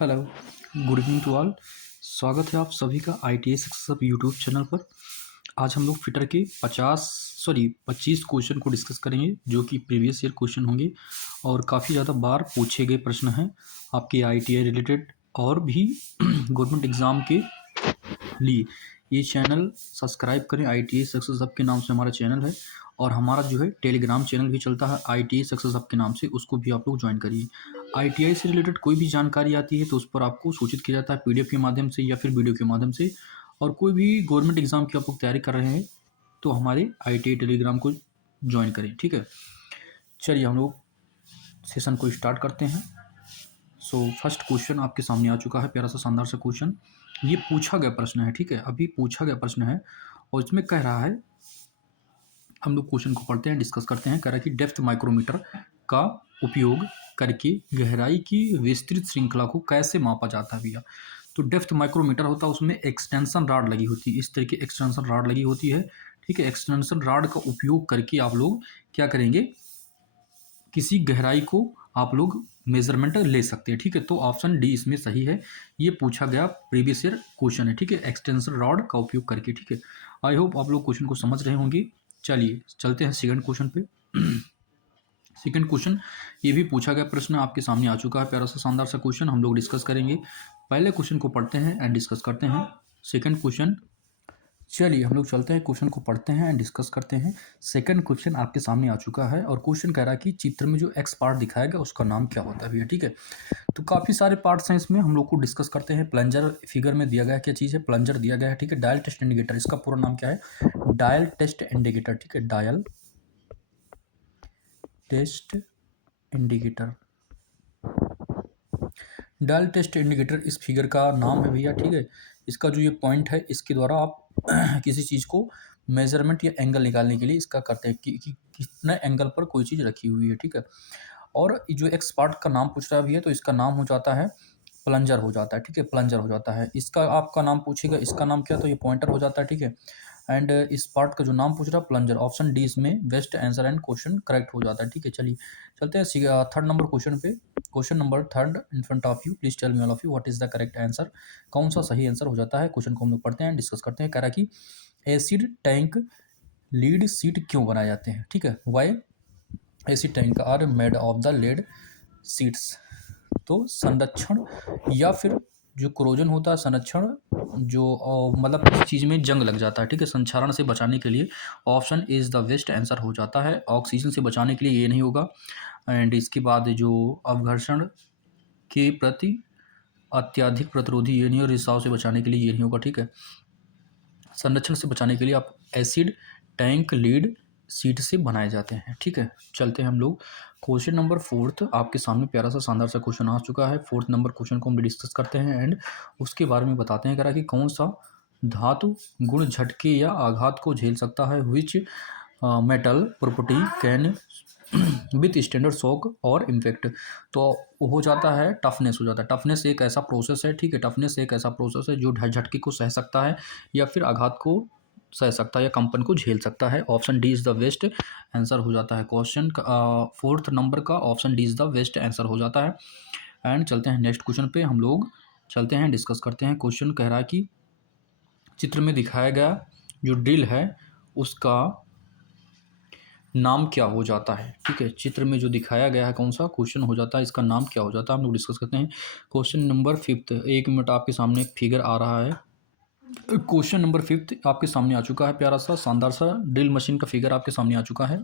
Hello, good evening to all. स्वागत है आप सभी का ITI success up YouTube channel पर। आज हम लोग फिटर के 25 क्वेश्चन को डिस्कस करेंगे जो कि प्रीवियस ईयर क्वेश्चन होंगे और काफ़ी ज़्यादा बार पूछे गए प्रश्न हैं आपके ITI रिलेटेड और भी गवर्नमेंट एग्ज़ाम के लिए। ये चैनल सब्सक्राइब करें, ITI सक्सेस अप के नाम से हमारा चैनल है और हमारा जो है टेलीग्राम चैनल भी चलता है ITI सक्सेस अप के नाम से, उसको भी आप लोग ज्वाइन करिए। ITI से रिलेटेड कोई भी जानकारी आती है तो उस पर आपको सूचित किया जाता है PDF के माध्यम से या फिर वीडियो के माध्यम से। और कोई भी गवर्नमेंट एग्जाम की आप लोग तैयारी कर रहे हैं तो हमारे ITI टेलीग्राम को ज्वाइन करें, ठीक है। चलिए हम लोग सेशन को स्टार्ट करते हैं। फर्स्ट क्वेश्चन आपके सामने आ चुका है, प्यारा सा शानदार सा क्वेश्चन। ये पूछा गया प्रश्न है, ठीक है, अभी पूछा गया प्रश्न है और इसमें कह रहा है, हम लोग क्वेश्चन को पढ़ते हैं, डिस्कस करते हैं। कह रहा है कि डेप्थ माइक्रोमीटर का उपयोग करके गहराई की विस्तृत श्रृंखला को कैसे मापा जाता है भैया। तो डेप्थ माइक्रोमीटर होता है, उसमें एक्सटेंशन राड लगी होती है, इस तरह की एक्सटेंशन राड लगी होती है, ठीक है। एक्सटेंशन राड का उपयोग करके आप लोग क्या करेंगे, किसी गहराई को आप लोग मेजरमेंट ले सकते हैं, ठीक है। तो ऑप्शन डी इसमें सही है, ये पूछा गया प्रीवियस ईयर क्वेश्चन है, ठीक है, एक्सटेंशन रॉड का उपयोग करके, ठीक है। आई होप आप लोग क्वेश्चन को समझ रहे होंगे। चलिए चलते हैं सेकंड क्वेश्चन पे। सेकंड क्वेश्चन ये भी पूछा गया प्रश्न आपके सामने आ चुका है, प्यारा सा शानदार सा क्वेश्चन हम लोग डिस्कस करेंगे। पहले क्वेश्चन को पढ़ते हैं एंड डिस्कस करते हैं। सेकंड क्वेश्चन, चलिए हम लोग चलते हैं, क्वेश्चन को पढ़ते हैं एंड डिस्कस करते हैं। सेकंड क्वेश्चन आपके सामने आ चुका है और क्वेश्चन कह रहा है कि चित्र में जो एक्स पार्ट दिखाया गया उसका नाम क्या होता है भैया, ठीक है। तो काफ़ी सारे पार्ट्स हैं इसमें, हम लोग को डिस्कस करते हैं। प्लंजर फिगर में दिया गया है, क्या चीज़ है, प्लंजर दिया गया है, ठीक है। डायल टेस्ट इंडिकेटर, इसका पूरा नाम क्या है, डायल टेस्ट इंडिकेटर, ठीक है, dial test indicator. Dial test indicator इस फिगर का नाम है भैया, ठीक है। इसका जो ये पॉइंट है, इसके द्वारा आप किसी चीज़ को मेजरमेंट या एंगल निकालने के लिए इसका करते हैं कि कितना एंगल पर कोई चीज़ रखी हुई है, ठीक है। और जो एक्स पार्ट का नाम पूछ रहा है भैया, तो इसका नाम हो जाता है प्लंजर हो जाता है, ठीक है, प्लंजर हो जाता है। इसका आपका नाम पूछेगा, इसका नाम क्या, तो ये पॉइंटर हो जाता है, ठीक है। एंड इस पार्ट का जो नाम पूछ रहा है प्लंजर, ऑप्शन डी इसमें best answer and question correct हो जाता है, ठीक है। चलिए चलते हैं थर्ड नंबर क्वेश्चन पे। Question number third in front of you, please tell me all of you what is the correct answer. कौन सा सही आंसर हो जाता है, क्वेश्चन को हम लोग पढ़ते हैं, डिस्कस करते हैं। कह रहा है कि एसिड टैंक लीड सीट क्यों बनाए जाते हैं, ठीक है। Why acid tank are made of the lead sheets. तो संरक्षण या फिर जो क्रोजन होता है, संरक्षण जो मतलब किसी चीज़ में जंग लग जाता है, ठीक है, संक्षारण से बचाने के लिए option is the best answer हो जाता है। ऑक्सीजन से बचाने के लिए ये नहीं होगा। एंड इसके बाद जो अवघर्षण के प्रति अत्यधिक प्रतिरोधी ये नहीं, और रिसाव से बचाने के लिए ये नहीं होगा, ठीक है। संरक्षण से बचाने के लिए आप एसिड टैंक लीड सीट से बनाए जाते हैं, ठीक है। चलते हैं हम लोग क्वेश्चन नंबर फोर्थ आपके सामने, प्यारा सा शानदार सा क्वेश्चन आ चुका है। फोर्थ नंबर क्वेश्चन को हम डिस्कस करते हैं एंड उसके बारे में बताते हैं। कह रहा है कि कौन सा धातु गुण झटके या आघात को झेल सकता है, which metal property can with standard shock और इम्पैक्ट। तो हो जाता है टफनेस, हो जाता है टफनेस। एक ऐसा प्रोसेस है, ठीक है, टफनेस एक ऐसा प्रोसेस है जो झटके को सह सकता है या फिर आघात को सह सकता है या कंपन को झेल सकता है। Option D is the best answer हो जाता है। क्वेश्चन फोर्थ नंबर का option D is the best answer हो जाता है। एंड चलते हैं नेक्स्ट क्वेश्चन पे, हम लोग चलते हैं, डिस्कस करते हैं। क्वेश्चन कह रहा है कि चित्र में दिखाया गया जो ड्रिल है उसका नाम क्या हो जाता है, ठीक है। चित्र में जो दिखाया गया है कौन सा क्वेश्चन हो जाता है, इसका नाम क्या हो जाता है, हम लोग डिस्कस करते हैं। क्वेश्चन नंबर फिफ्थ, एक मिनट, आपके सामने एक फिगर आ रहा है। क्वेश्चन नंबर फिफ्थ आपके सामने आ चुका है, प्यारा सा शानदार सा ड्रिल मशीन का फिगर आपके सामने आ चुका है।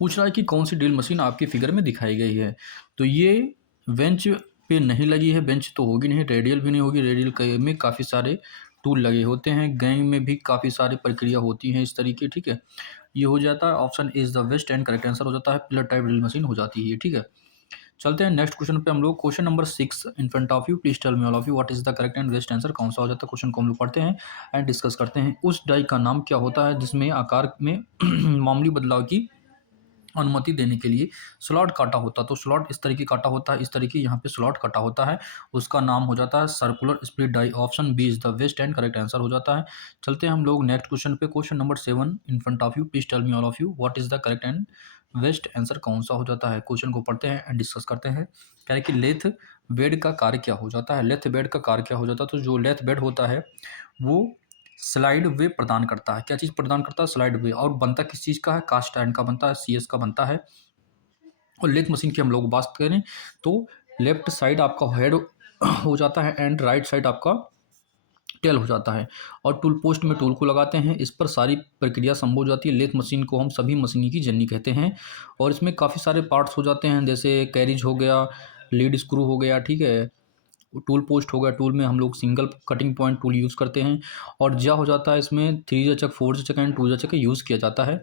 पूछ रहा है कि कौन सी ड्रिल मशीन आपकी फिगर में दिखाई गई है। तो ये बेंच पे नहीं लगी है, बेंच तो होगी नहीं, रेडियल भी नहीं होगी, रेडियल में काफ़ी सारे टूल लगे होते हैं, गैंग में भी काफ़ी सारी प्रक्रिया होती हैं इस तरीके, ठीक है। ये हो जाता है, option is the best and correct answer हो जाता है, पिलर टाइप ड्रिल मशीन हो जाती है, ठीक है। चलते हैं नेक्स्ट क्वेश्चन पे हम लोग। Question number 6 in front of you, please tell me all of you what is the correct and best answer. कौन सा हो जाता है, क्वेश्चन को हम लोग पढ़ते हैं एंड डिस्कस करते हैं। उस डाई का नाम क्या होता है जिसमें आकार में मामूली बदलाव की अनुमति देने के लिए स्लॉट काटा होता है। तो स्लॉट इस तरीके काटा होता है, इस तरीके यहाँ पे स्लॉट काटा होता है, उसका नाम हो जाता है circular split die. Option B is the best and correct answer हो जाता है। चलते हैं हम लोग नेक्स्ट क्वेश्चन पे। Question number 7 in front of you, please tell me all of you what is the correct and best answer कौन सा हो जाता है। क्वेश्चन को पढ़ते हैं एंड डिस्कस करते हैं। कह रहे कि लेथ बेड का कार्य क्या हो जाता है। लेथ बेड का कार्य क्या हो जाता है, तो जो लेथ बेड होता है वो स्लाइड वे प्रदान करता है। क्या चीज़ प्रदान करता है? स्लाइड वे। और बनता किस चीज़ का है? कास्ट आयरन का बनता है, CS का बनता है। और लेथ मशीन की हम लोग बात करें तो लेफ्ट साइड आपका हेड हो जाता है एंड राइट साइड आपका टेल हो जाता है। और टूल पोस्ट में टूल को लगाते हैं, इस पर सारी प्रक्रिया संभव हो जाती है। लेथ मशीन को हम सभी मशीनी की जननी कहते हैं। और इसमें काफ़ी सारे पार्ट्स हो जाते हैं, जैसे कैरिज हो गया, लीड स्क्रू हो गया, ठीक है, टूल पोस्ट हो गया। टूल में हम लोग single cutting point tool use करते हैं। और जा हो जाता है इसमें 3 चक 4 चक एंड 2 चक यूज़ किया जाता है।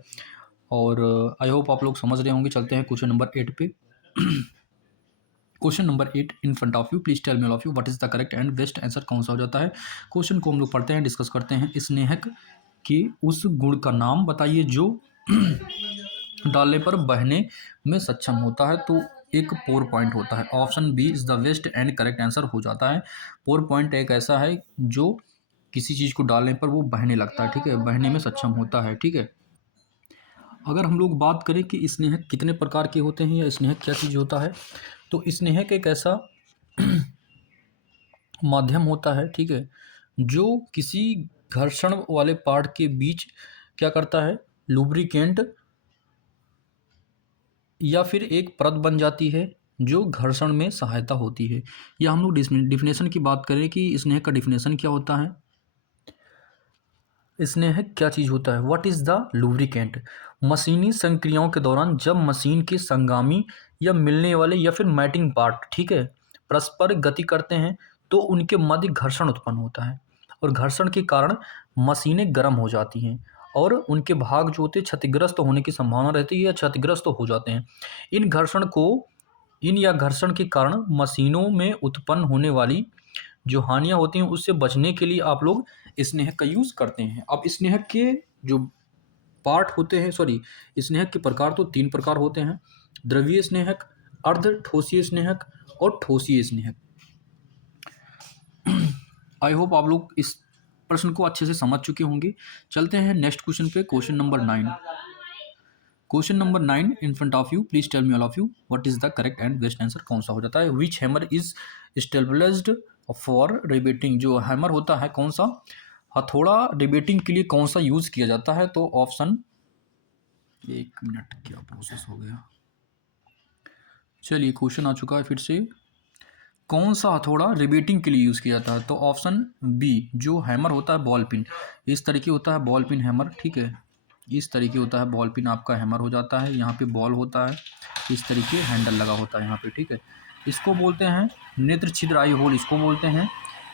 और आई होप आप लोग समझ रहे होंगे। चलते हैं क्वेश्चन नंबर 8 पे। Question number 8 in front of you, please tell me all of you what is the correct and best answer कौन सा हो जाता है। क्वेश्चन को हम लोग पढ़ते हैं, डिस्कस करते हैं। स्नेहक के उस गुण का नाम बताइए जो डालने पर बहने में सक्षम होता है। तो एक पोर पॉइंट होता है। Option B is the best and correct answer हो जाता है। पोर पॉइंट एक ऐसा है जो किसी चीज़ को डालने पर वो बहने लगता है, ठीक है, बहने में सक्षम होता है, ठीक है। अगर हम लोग बात करें कि स्नेहक कितने प्रकार के होते हैं या स्नेहक क्या चीज़ होता है, तो स्नेहक एक ऐसा माध्यम होता है, ठीक है, जो किसी घर्षण वाले पार्ट के बीच क्या करता है, लुब्रिकेंट या फिर एक परत बन जाती है जो घर्षण में सहायता होती है। या हम लोग डिफिनेशन की बात करें कि स्नेहक का डिफिनेशन क्या होता है। स्नेहक क्या चीज़ होता है? What is the lubricant? मशीनी संक्रियाओं के दौरान जब मशीन के संगामी या मिलने वाले या फिर मैटिंग पार्ट, ठीक है, परस्पर गति करते हैं तो उनके मध्य घर्षण उत्पन्न होता है। और घर्षण के कारण मशीनें गर्म हो जाती हैं और उनके भाग जो होते हैं क्षतिग्रस्त होने की संभावना रहती है या क्षतिग्रस्त हो जाते हैं। इन या घर्षण के कारण मशीनों में उत्पन्न होने वाली जो हानियाँ होती हैं उससे बचने के लिए आप लोग स्नेहक का यूज़ करते हैं। अब स्नेहक के जो पार्ट होते हैं, स्नेहक के प्रकार तो 3 प्रकार होते हैं। द्रवीय स्नेहक, अर्ध ठोसीय स्नेहक और ठोसीय स्नेहक। आई होप आप लोग इस प्रश्न को अच्छे से समझ चुके होंगे। चलते हैं नेक्स्ट क्वेश्चन पे। Question number 9। Question number 9 in front of you, please tell me all of you what is the correct and best answer कौन सा हो जाता है। Which hammer is stabilized for riveting. जो हैमर होता है, कौन सा हथौड़ा रिबेटिंग के लिए कौन सा यूज किया जाता है। तो ऑप्शन, एक मिनट, क्या प्रोसेस हो गया, चलिए क्वेश्चन आ चुका है फिर से। कौन सा हथौड़ा रिबेटिंग के लिए यूज़ किया जाता है। तो ऑप्शन बी, जो हैमर होता है बॉल पिन, इस तरीके होता है बॉल पिन हैमर, ठीक है, इस तरीके होता है बॉल पिन आपका हैमर हो जाता है। यहाँ पे बॉल होता है, इस तरीके हैंडल लगा होता है यहाँ पे, ठीक है। इसको बोलते हैं नेत्र छिद्र आई होल, इसको बोलते हैं,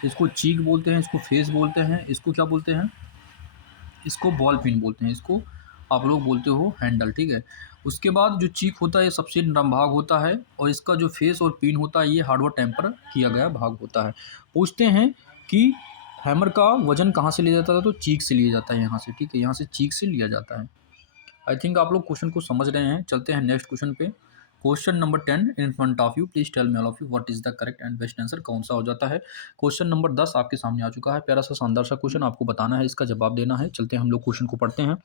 इसको चीक बोलते हैं, इसको फेस बोलते हैं, इसको क्या बोलते हैं, इसको बॉल पिन बोलते हैं, इसको आप लोग बोलते हो हैंडल, ठीक है। उसके बाद जो चीक होता है ये सबसे नरम भाग होता है और इसका जो फेस और पिन होता है ये हार्डवेयर टेम्पर किया गया भाग होता है। पूछते हैं कि हैमर का वजन कहाँ से लिया जाता है, तो चीक से लिया जाता है यहाँ से, ठीक है, यहाँ से चीक से लिया जाता है। आई थिंक आप लोग क्वेश्चन को समझ रहे हैं। चलते हैं नेक्स्ट क्वेश्चन पे। Question number 10 in front of you, please tell me all of you what is the correct and best answer कौन सा हो जाता है। क्वेश्चन नंबर 10 आपके सामने आ चुका है। प्यारा सा शानदार सा क्वेश्चन, आपको बताना है, इसका जवाब देना है। चलते हैं हम लोग क्वेश्चन को पढ़ते हैं।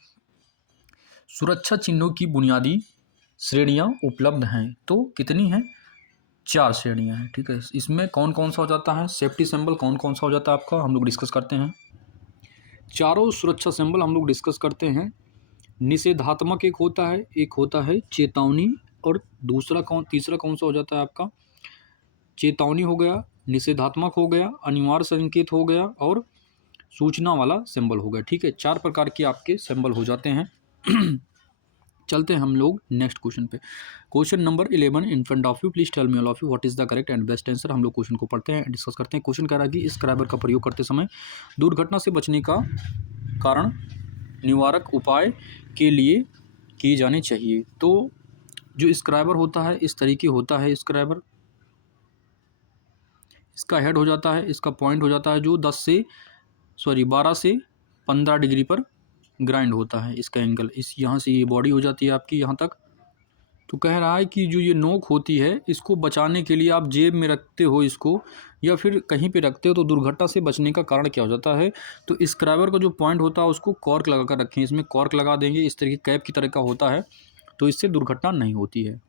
सुरक्षा चिन्हों की बुनियादी श्रेणियां उपलब्ध हैं, तो कितनी हैं? 4 श्रेणियां हैं, ठीक है। इसमें कौन कौन सा हो जाता है, सेफ्टी सिंबल कौन कौन सा हो जाता है आपका, हम लोग डिस्कस करते हैं। चारों सुरक्षा सिंबल हम लोग डिस्कस करते हैं। निषेधात्मक एक होता है, एक होता है चेतावनी, और तीसरा कौन सा हो जाता है आपका, चेतावनी हो गया, निषेधात्मक हो गया, अनिवार्य संकेत हो गया और सूचना वाला सिंबल हो गया, ठीक है। 4 प्रकार के आपके सिंबल हो जाते हैं। चलते हैं हम लोग नेक्स्ट क्वेश्चन पे। Question number 11 in front of you, please tell me all of you what is the correct and best answer. हम लोग क्वेश्चन को पढ़ते हैं, डिस्कस करते हैं। क्वेश्चन कह रहा है कि स्क्रैबर का प्रयोग करते समय दुर्घटना से बचने का कारण निवारक उपाय के लिए किए जाने चाहिए। तो जो स्क्रैबर होता है इस तरीके होता है स्क्रैबर, इसका हेड हो जाता है, इसका पॉइंट हो जाता है जो 12 से 15 डिग्री पर ग्राइंड होता है इसका एंगल। इस यहाँ से ये बॉडी हो जाती है आपकी यहाँ तक। तो कह रहा है कि जो ये नोक होती है इसको बचाने के लिए आप जेब में रखते हो इसको या फिर कहीं पे रखते हो, तो दुर्घटना से बचने का कारण क्या हो जाता है। तो स्क्रैबर का जो पॉइंट होता है उसको कॉर्क लगा कर रखें, इसमें कॉर्क लगा देंगे, इस तरीके कैप की तरह का होता है। तो इससे दुर्घटना नहीं होती है।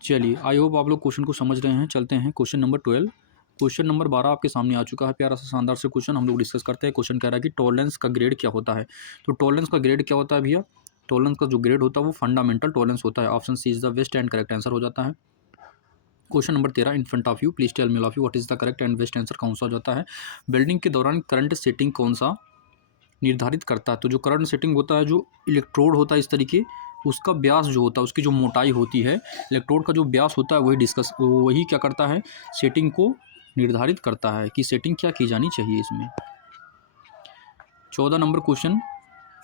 चलिए, आई होप आप लोग क्वेश्चन को समझ रहे हैं। चलते हैं क्वेश्चन नंबर 12। क्वेश्चन नंबर 12 आपके सामने आ चुका है। प्यारा सा शानदार से क्वेश्चन हम लोग डिस्कस करते हैं। क्वेश्चन कह रहा है कि टॉलरेंस का ग्रेड क्या होता है। तो टॉलरेंस का ग्रेड क्या होता है भैया? टॉलरेंस का जो ग्रेड होता है वो फंडामेंटल टॉलरेंस होता है। Option C is the best and correct answer हो जाता है। Question number 13 in front of you, please tell me of you what is the correct and best answer कौन सा हो जाता है। बिल्डिंग के दौरान करंट सेटिंग कौन सा निर्धारित करता है। तो जो करंट सेटिंग होता है, जो इलेक्ट्रोड होता है इस तरीके, उसका व्यास जो होता है, उसकी जो मोटाई होती है, इलेक्ट्रोड का जो व्यास होता है वही क्या करता है, सेटिंग को निर्धारित करता है कि सेटिंग क्या की जानी चाहिए इसमें। 14 नंबर क्वेश्चन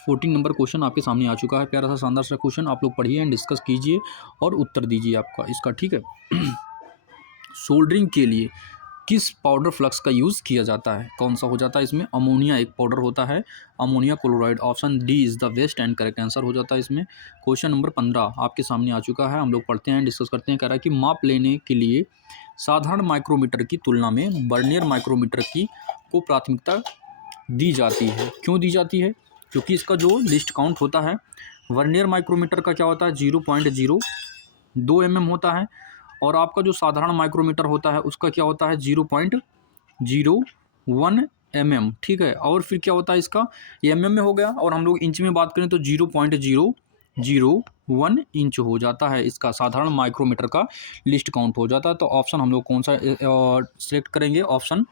14 नंबर क्वेश्चन आपके सामने आ चुका है। प्यारा सा शानदार सा क्वेश्चन आप लोग पढ़िए एंड डिस्कस कीजिए और उत्तर दीजिए आपका इसका, ठीक है। सोल्डरिंग के लिए किस पाउडर फ्लक्स का यूज़ किया जाता है, कौन सा हो जाता है इसमें। अमोनिया एक पाउडर होता है, ammonia chloride. Option D is the best and correct answer हो जाता है इसमें। क्वेश्चन नंबर 15 आपके सामने आ चुका है। हम लोग पढ़ते हैं, डिस्कस करते हैं। कह रहा है कि माप लेने के लिए साधारण माइक्रोमीटर की तुलना में वर्नियर माइक्रोमीटर को प्राथमिकता दी जाती है। क्यों दी जाती है? क्योंकि इसका जो लिस्ट काउंट होता है, वर्नियर माइक्रोमीटर का क्या होता है, 0.02 mm होता है, और आपका जो साधारण माइक्रोमीटर होता है उसका क्या होता है, 0.01 mm, ठीक है। और फिर क्या होता है इसका, mm में हो गया, और हम लोग इंच में बात करें तो 0.001 इंच हो जाता है इसका साधारण माइक्रोमीटर का लिस्ट काउंट हो जाता है। तो ऑप्शन हम लोग कौन सा सिलेक्ट करेंगे, option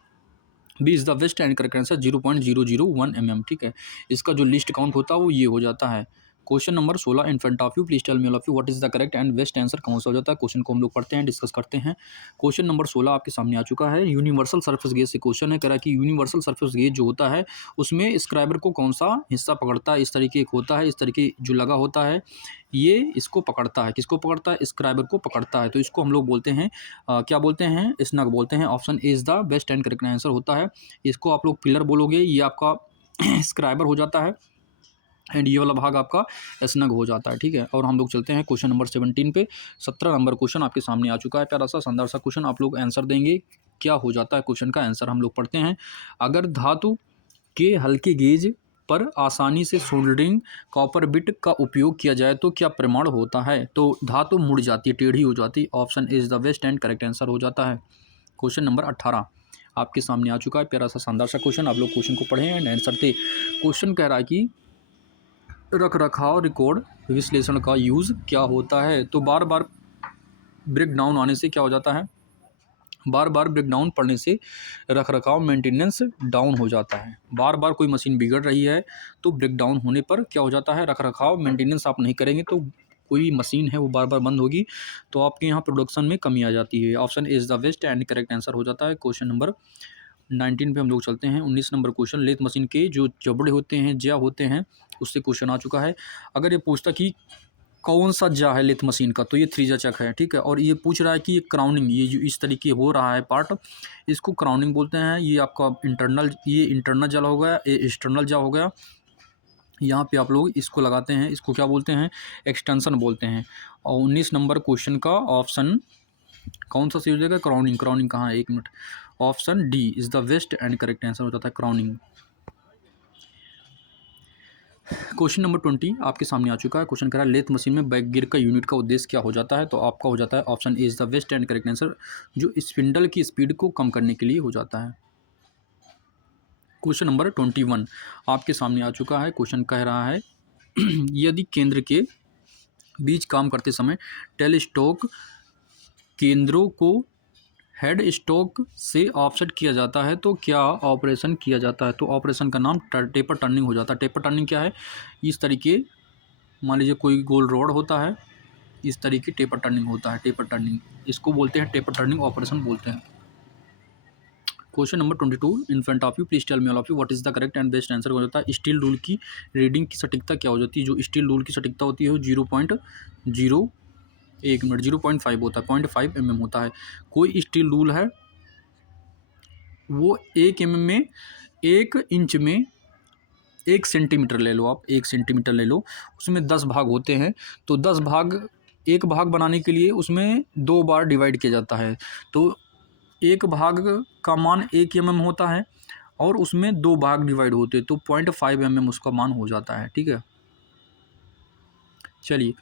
B is the best and correct answer, 0.001 mm, ठीक है। इसका जो लिस्ट काउंट होता है वो ये हो जाता है। Question number 16 in front of you, please tell me all of you what is the correct and best answer कौन सा हो जाता है। क्वेश्चन को हम लोग पढ़ते हैं, डिस्कस करते हैं। क्वेश्चन नंबर 16 आपके सामने आ चुका है। यूनिवर्सल सरफेस गेज से क्वेश्चन है। कह रहा है कि यूनिवर्सल सरफेस गेज जो होता है उसमें स्क्राइबर को कौन सा हिस्सा पकड़ता है। इस तरीके एक होता है, इस तरीके जो लगा होता है, ये इसको पकड़ता है। किसको पकड़ता है? स्क्राइबर को पकड़ता है। तो इसको हम लोग बोलते हैं क्या बोलते हैं, स्नग बोलते हैं। Option A is the best and correct answer होता है। इसको आप लोग पिलर बोलोगे, ये आपका स्क्राइबर हो जाता है, एंड ये वाला भाग आपका स्नग हो जाता है, ठीक है। और हम लोग चलते हैं क्वेश्चन नंबर 17 पे। 17 नंबर क्वेश्चन आपके सामने आ चुका है। प्यारा सा शानदार सा क्वेश्चन, आप लोग आंसर देंगे। क्या हो जाता है क्वेश्चन का आंसर, हम लोग पढ़ते हैं। अगर धातु के हल्के गेज पर आसानी से सोल्डरिंग कॉपर बिट का उपयोग किया जाए तो क्या परिणाम होता है। तो धातु मुड़ जाती है, टेढ़ी हो जाती है। Option is the best and correct answer हो जाता है। क्वेश्चन नंबर 18 आपके सामने आ चुका है। प्यारा सा शानदार सा क्वेश्चन, आप लोग क्वेश्चन को पढ़ें एंड आंसर दे। क्वेश्चन कह रहा है कि रख रखाव रिकॉर्ड विश्लेषण का यूज़ क्या होता है। तो बार बार ब्रेक डाउन आने से क्या हो जाता है, बार बार ब्रेक डाउन पड़ने से रख रखाव मेंटेनेंस डाउन हो जाता है। बार बार कोई मशीन बिगड़ रही है तो ब्रेक डाउन होने पर क्या हो जाता है, रख रखाव मेंटेनेंस आप नहीं करेंगे तो कोई मशीन है वो बार बार बंद होगी, तो आपके यहाँ प्रोडक्शन में कमी आ जाती है। Option is the best and correct answer हो जाता है। क्वेश्चन नंबर 19 पे हम लोग चलते हैं। 19 नंबर क्वेश्चन, लेथ मशीन के जो जबड़े होते हैं, ज्या होते हैं, उससे क्वेश्चन आ चुका है। अगर ये पूछता कि कौन सा जा है लेथ मशीन का, तो ये थ्री जा चक है, ठीक है। और ये पूछ रहा है कि ये क्राउनिंग, ये जो इस तरीके हो रहा है पार्ट, इसको क्राउनिंग बोलते हैं। ये आपका इंटरनल, ये इंटरनल जा हो गया, ये एक्सटर्नल जा हो गया। यहाँ पे आप लोग इसको लगाते हैं, इसको क्या बोलते हैं, एक्सटेंशन बोलते हैं। और 19 नंबर क्वेश्चन का ऑप्शन कौन सा सही हो जाएगा, क्राउनिंग। क्राउनिंग कहाँ है, एक minute, option D is the best and correct answer हो जाता है, क्राउनिंग। क्वेश्चन नंबर 20 आपके सामने आ चुका है। क्वेश्चन कह रहा है लेथ मशीन में बैक गियर का यूनिट का उद्देश्य क्या हो जाता है। तो आपका हो जाता है option A is the best and correct answer, जो स्पिंडल की स्पीड को कम करने के लिए हो जाता है। क्वेश्चन नंबर 21 आपके सामने आ चुका है। क्वेश्चन कह रहा है यदि केंद्र के बीच काम करते समय टेलस्टॉक केंद्रों को हेड स्टॉक से ऑफसेट किया जाता है तो क्या ऑपरेशन किया जाता है। तो ऑपरेशन का नाम टेपर टर्निंग हो जाता है। टेपर टर्निंग क्या है, इस तरीके मान लीजिए कोई गोल रॉड होता है, इस तरीके टेपर टर्निंग होता है। टेपर टर्निंग इसको बोलते हैं, टेपर टर्निंग ऑपरेशन बोलते हैं। Question number 22 in front of you, please tell me all of you what is the correct and best answer हो जाता है। स्टील रूल की रीडिंग की सटीकता क्या हो जाती है। जो स्टील रूल की सटीकता होती है वो 0.0 एक मिनट 0.5 होता है, 0.5 mm होता है। कोई स्टील रूल है वो 1 mm में, 1 इंच में 1 सेंटीमीटर ले लो आप, 1 सेंटीमीटर ले लो, उसमें 10 भाग होते हैं। तो 10 भाग, एक भाग बनाने के लिए उसमें 2 बार डिवाइड किया जाता है। तो एक भाग का मान 1 mm होता है और उसमें 2 भाग डिवाइड होते हैं, तो 0.5 mm उसका मान हो जाता है, ठीक है। चलिए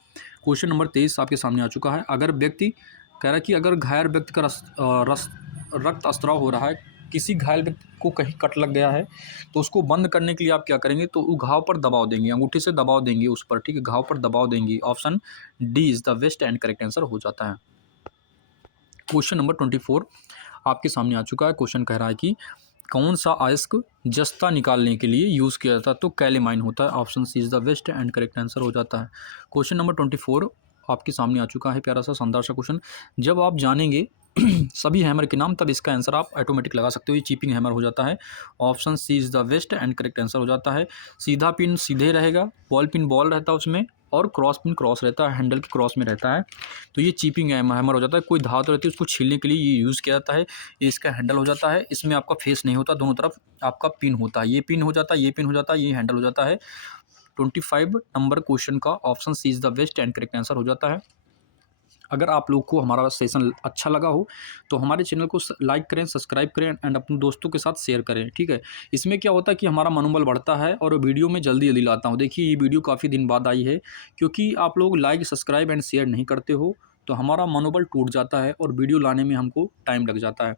क्वेश्चन नंबर 23 आपके सामने आ चुका है। अगर व्यक्ति कह रहा है कि अगर घायल व्यक्ति का रक्त स्त्राव हो रहा है, किसी घायल व्यक्ति को कहीं कट लग गया है, तो उसको बंद करने के लिए आप क्या करेंगे, तो वो घाव पर दबाव देंगे, अंगूठे से दबाव देंगे उस पर, ठीक है, घाव पर दबाव देंगे। Option D is the best and correct answer हो जाता है। क्वेश्चन नंबर 24 आपके सामने आ चुका है। क्वेश्चन कह रहा है कि कौन सा अयस्क जस्ता निकालने के लिए यूज़ किया जाता है, तो कैलेमाइन होता है। Option C is the best and correct answer हो जाता है। क्वेश्चन नंबर 24 आपके सामने आ चुका है। प्यारा सा शानदार सा क्वेश्चन। जब आप जानेंगे सभी हैमर के नाम, तब इसका आंसर आप ऑटोमेटिक लगा सकते हो। ये चीपिंग हैमर हो जाता है। Option C is the best and correct answer हो जाता है। सीधा पिन सीधे रहेगा, बॉल पिन बॉल रहता है उसमें, और क्रॉस पिन क्रॉस रहता है, हैंडल के क्रॉस में रहता है, तो ये चीपिंग हैमर हो जाता है। कोई धातु रहती है उसको छीलने के लिए ये यूज़ किया जाता है। ये इसका हैंडल हो जाता है। इसमें आपका फेस नहीं होता, दोनों तरफ आपका पिन होता है। ये पिन हो जाता है, ये पिन हो जाता है, ये हैंडल हो जाता है। 25 नंबर क्वेश्चन का option C is the best and correct answer हो जाता है। अगर आप लोग को हमारा सेशन अच्छा लगा हो तो हमारे चैनल को लाइक करें, सब्सक्राइब करें एंड अपने दोस्तों के साथ शेयर करें, ठीक है। इसमें क्या होता है कि हमारा मनोबल बढ़ता है और वीडियो में जल्दी जल्दी लाता हूँ। देखिए ये वीडियो काफ़ी दिन बाद आई है, क्योंकि आप लोग लाइक सब्सक्राइब एंड शेयर नहीं करते हो, तो हमारा मनोबल टूट जाता है और वीडियो लाने में हमको टाइम लग जाता है।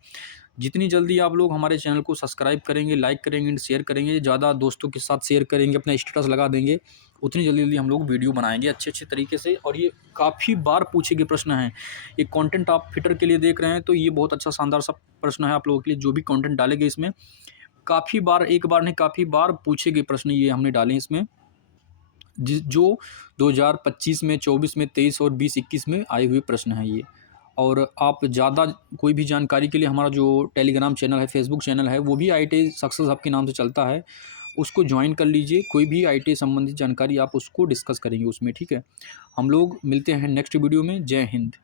जितनी जल्दी आप लोग हमारे चैनल को सब्सक्राइब करेंगे, लाइक करेंगे, शेयर करेंगे, ज़्यादा दोस्तों के साथ शेयर करेंगे, अपना स्टेटस लगा देंगे, उतनी जल्दी जल्दी हम लोग वीडियो बनाएंगे अच्छे अच्छे तरीके से। और ये काफ़ी बार पूछे गए प्रश्न हैं। ये कंटेंट आप फिटर के लिए देख रहे हैं, तो ये बहुत अच्छा शानदार सा प्रश्न है आप लोगों के लिए। जो भी कंटेंट डालेंगे इसमें काफ़ी बार, एक बार नहीं काफ़ी बार पूछे गए प्रश्न ये हमने डाले हैं इसमें, जो 2025 में, 24 में, 23 और 20-21 में आए हुए प्रश्न हैं ये। और आप ज़्यादा कोई भी जानकारी के लिए हमारा जो टेलीग्राम चैनल है, फेसबुक चैनल है, वो भी IIT सक्सेस हब के नाम से चलता है, उसको ज्वाइन कर लीजिए। कोई भी IIT संबंधित जानकारी आप उसको डिस्कस करेंगे उसमें, ठीक है। हम लोग मिलते हैं नेक्स्ट वीडियो में। जय हिंद।